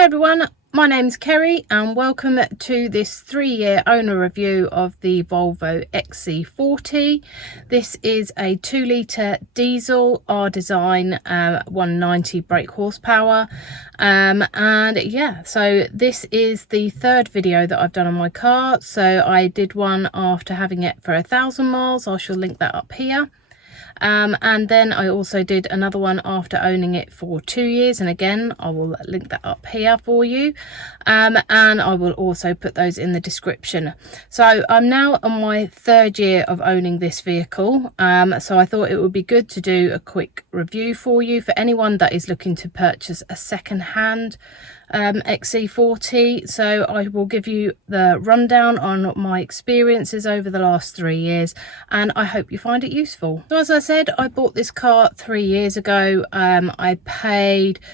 Everyone, my name's Kerry and welcome to this 3-year owner review of the Volvo XC40. This is a 2-litre diesel R design, 190 brake horsepower, and yeah, so this is the third video that I've done on my car. So I did one after having it for 1,000 miles. I shall link that up here. And then I also did another one after owning it for 2 years, and again I will link that up here for you, and I will also put those in the description. So I'm now on my 3rd year of owning this vehicle, so I thought it would be good to do a quick review for you for anyone that is looking to purchase a second-hand XC40. So I will give you the rundown on my experiences over the last 3 years, and I hope you find it useful. So as I said, I bought this car 3 years ago. I paid, I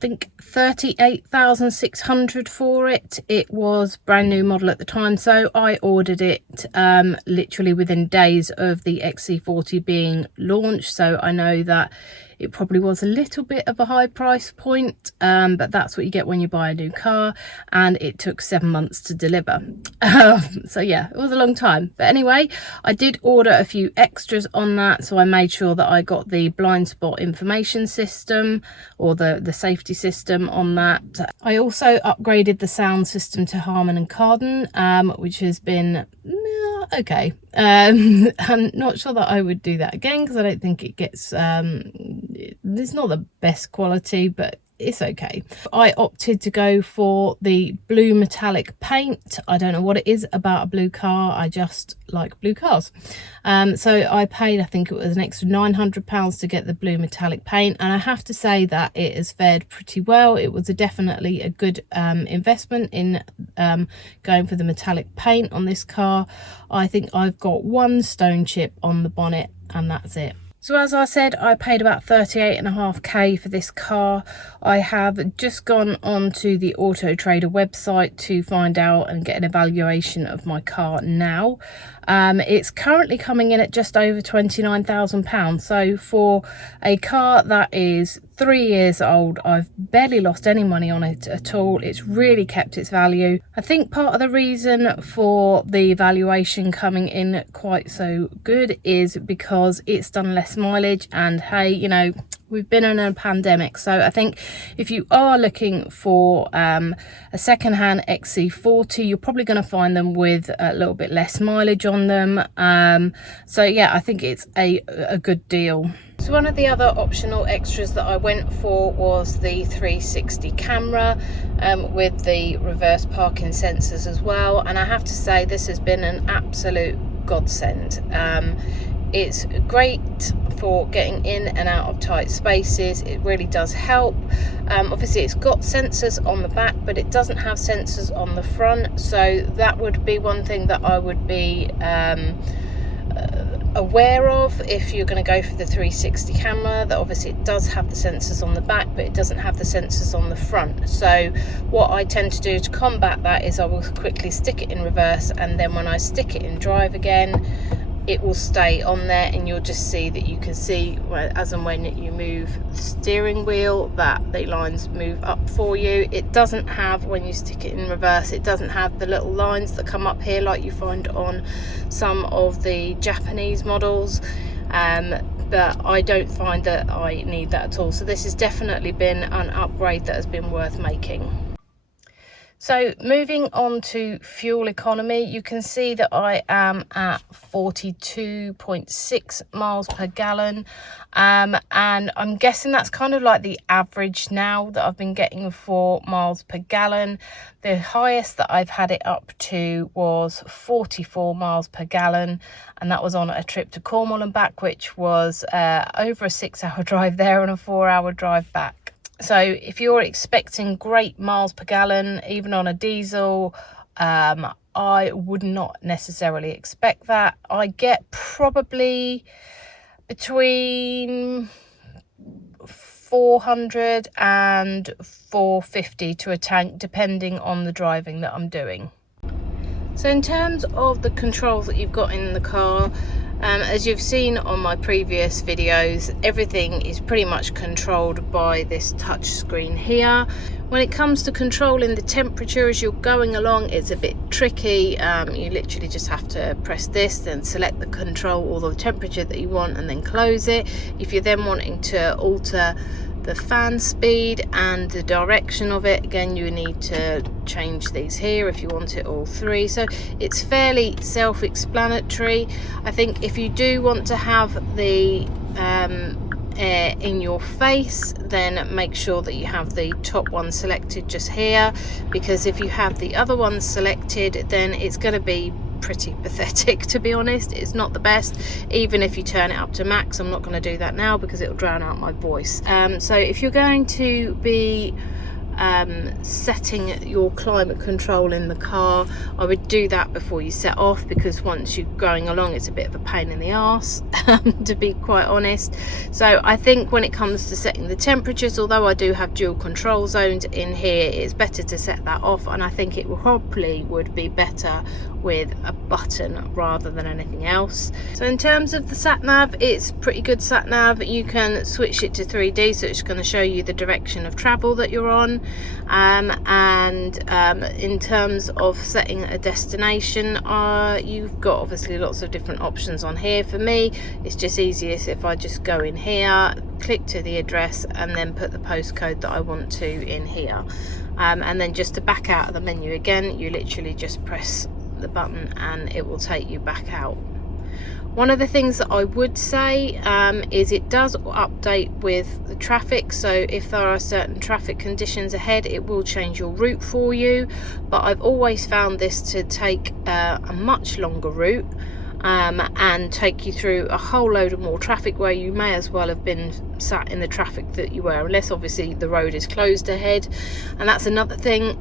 think, 38,600 for it. It was brand new model at the time, so I ordered it literally within days of the XC40 being launched. So I know that it probably was a little bit of a high price point, but that's what you get when you buy a new car, and it took 7 months to deliver. So yeah, it was a long time. But anyway, I did order a few extras on that. So I made sure that I got the blind spot information system, or the safety system on that. I also upgraded the sound system to Harman and Kardon, which has been okay. I'm not sure that I would do that again, because I don't think it gets it's not the best quality, but it's okay. I opted to go for the blue metallic paint. I don't know what it is about a blue car, I just like blue cars. So I paid, I think it was an extra £900 to get the blue metallic paint, and I have to say that it has fared pretty well. It was definitely a good investment in going for the metallic paint on this car. I think I've got one stone chip on the bonnet and that's it. So as I said, I paid about 38.5k for this car. I have just gone onto the Auto Trader website to find out and get an evaluation of my car now. It's currently coming in at just over £29,000. So for a car that is 3 years old, I've barely lost any money on it at all. It's really kept its value. I think part of the reason for the valuation coming in quite so good is because it's done less mileage, and hey, you know, we've been in a pandemic. So I think if you are looking for a second-hand XC40, you're probably going to find them with a little bit less mileage on them. So yeah, I think it's a good deal. So one of the other optional extras that I went for was the 360 camera with the reverse parking sensors as well, and I have to say this has been an absolute godsend. It's great for getting in and out of tight spaces. It really does help. Obviously it's got sensors on the back, but it doesn't have sensors on the front, so that would be one thing that I would be aware of if you're going to go for the 360 camera. That obviously it does have the sensors on the back, but it doesn't have the sensors on the front. So what I tend to do to combat that is I will quickly stick it in reverse, and then when I stick it in drive again, it will stay on there, and you'll just see that you can see as and when you move the steering wheel that the lines move up for you. It doesn't have, when you stick it in reverse, it doesn't have the little lines that come up here like you find on some of the Japanese models, but I don't find that I need that at all. So this has definitely been an upgrade that has been worth making. So moving on to fuel economy, you can see that I am at 42.6 miles per gallon, and I'm guessing that's kind of like the average now that I've been getting for miles per gallon. The highest that I've had it up to was 44 miles per gallon, and that was on a trip to Cornwall and back, which was over a 6-hour drive there and a 4-hour drive back. So if you're expecting great miles per gallon, even on a diesel, I would not necessarily expect that. I get probably between 400 and 450 to a tank, depending on the driving that I'm doing. So in terms of the controls that you've got in the car, as you've seen on my previous videos, everything is pretty much controlled by this touch screen here. When it comes to controlling the temperature as you're going along, it's a bit tricky. You literally just have to press this, then select the control or the temperature that you want, and then close it. If you're then wanting to alter the fan speed and the direction of it, again, you need to change these here if you want it all three. So it's fairly self-explanatory. I think if you do want to have the air in your face, then make sure that you have the top one selected just here, because if you have the other ones selected, then it's going to be pretty pathetic, to be honest. It's not the best, even if you turn it up to max. I'm not going to do that now because it'll drown out my voice. So if you're going to be setting your climate control in the car, I would do that before you set off, because once you're going along, it's a bit of a pain in the arse, to be quite honest. So I think when it comes to setting the temperatures, although I do have dual control zones in here, it's better to set that off, and I think it probably would be better with a button rather than anything else. So in terms of the sat nav, it's pretty good sat nav. You can switch it to 3D, so it's going to show you the direction of travel that you're on. In terms of setting a destination, you've got obviously lots of different options on here. For me, it's just easiest if I just go in here, click to the address, and then put the postcode that I want to in here. And then just to back out of the menu again, you literally just press the button and it will take you back out. One of the things that I would say is it does update with the traffic, so if there are certain traffic conditions ahead, it will change your route for you, but I've always found this to take a much longer route and take you through a whole load of more traffic, where you may as well have been sat in the traffic that you were, unless obviously the road is closed ahead. And that's another thing,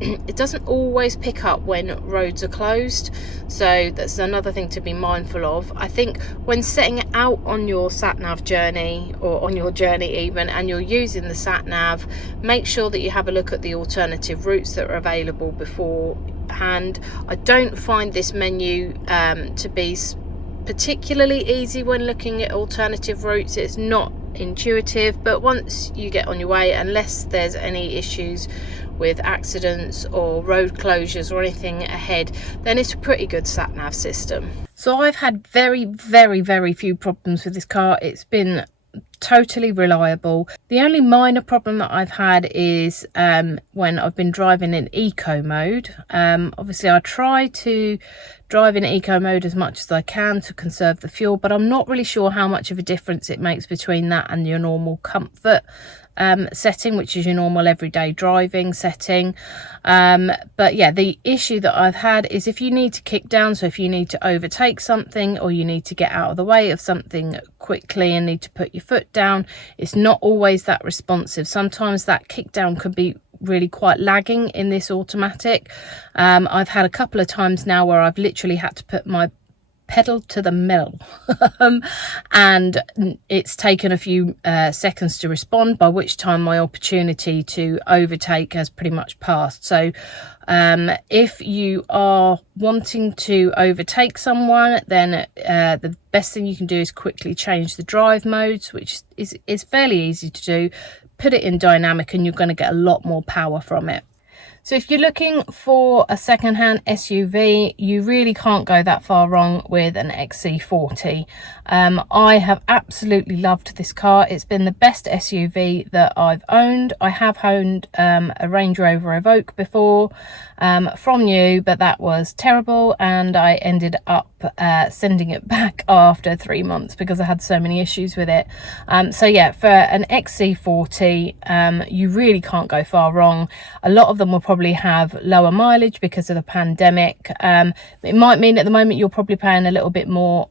it doesn't always pick up when roads are closed, so that's another thing to be mindful of. I think when setting it out on your sat nav journey, or on your journey even, and you're using the sat nav, make sure that you have a look at the alternative routes that are available beforehand. I don't find this menu to be particularly easy when looking at alternative routes. It's not intuitive, but once you get on your way, unless there's any issues with accidents or road closures or anything ahead, then it's a pretty good sat nav system. So I've had very, very, very few problems with this car. It's been totally reliable. The only minor problem that I've had is when I've been driving in eco mode. Obviously I try to drive in eco mode as much as I can to conserve the fuel, but I'm not really sure how much of a difference it makes between that and your normal comfort setting, which is your normal everyday driving setting. But yeah, the issue that I've had is if you need to kick down, so if you need to overtake something, or you need to get out of the way of something quickly and need to put your foot down, it's not always that responsive. Sometimes that kick down could be really quite lagging in this automatic. I've had a couple of times now where I've literally had to put my pedal to the metal and it's taken a few seconds to respond, by which time my opportunity to overtake has pretty much passed. So if you are wanting to overtake someone, then the best thing you can do is quickly change the drive modes, which is fairly easy to do. Put it in dynamic and you're going to get a lot more power from it. So if you're looking for a second-hand SUV, you really can't go that far wrong with an XC40. I have absolutely loved this car. It's been the best SUV that I've owned. I have owned a Range Rover Evoque before from new, but that was terrible, and I ended up sending it back after 3 months because I had so many issues with it. So yeah, for an XC40, you really can't go far wrong. A lot of them will probably have lower mileage because of the pandemic. It might mean at the moment you're probably paying a little bit more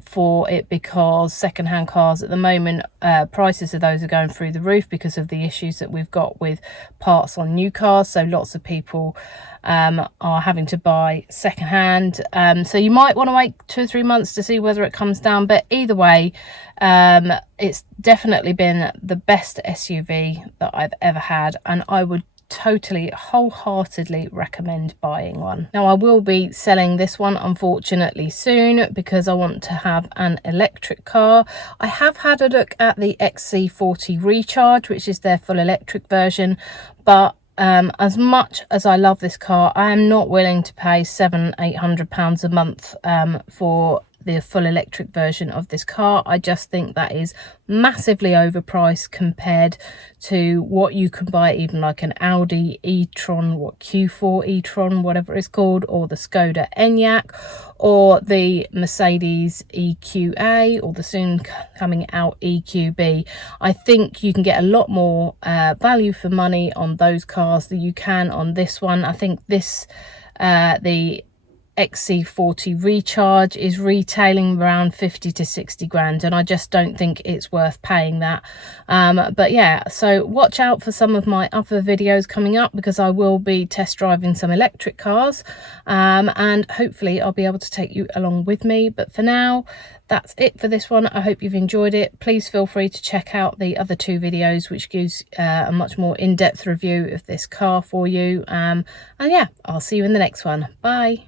for it, because second-hand cars at the moment, prices of those are going through the roof because of the issues that we've got with parts on new cars. So lots of people are having to buy second-hand. So you might want to wait 2 or 3 months to see whether it comes down, but either way, it's definitely been the best SUV that I've ever had, and I would totally wholeheartedly recommend buying one. Now I will be selling this one unfortunately soon because I want to have an electric car. I have had a look at the XC40 Recharge, which is their full electric version, but as much as I love this car, I am not willing to pay £700-800 a month for the full electric version of this car. I just think that is massively overpriced compared to what you can buy, even like an Audi e-tron, Q4 e-tron, whatever it's called, or the Skoda Enyaq, or the Mercedes EQA, or the soon coming out EQB. I think you can get a lot more value for money on those cars than you can on this one. I think this the XC40 Recharge is retailing around 50 to 60 grand, and I just don't think it's worth paying that. But yeah, so watch out for some of my other videos coming up, because I will be test driving some electric cars, and hopefully I'll be able to take you along with me. But for now, that's it for this one. I hope you've enjoyed it. Please feel free to check out the other 2 videos, which gives a much more in-depth review of this car for you. And yeah, I'll see you in the next one. Bye.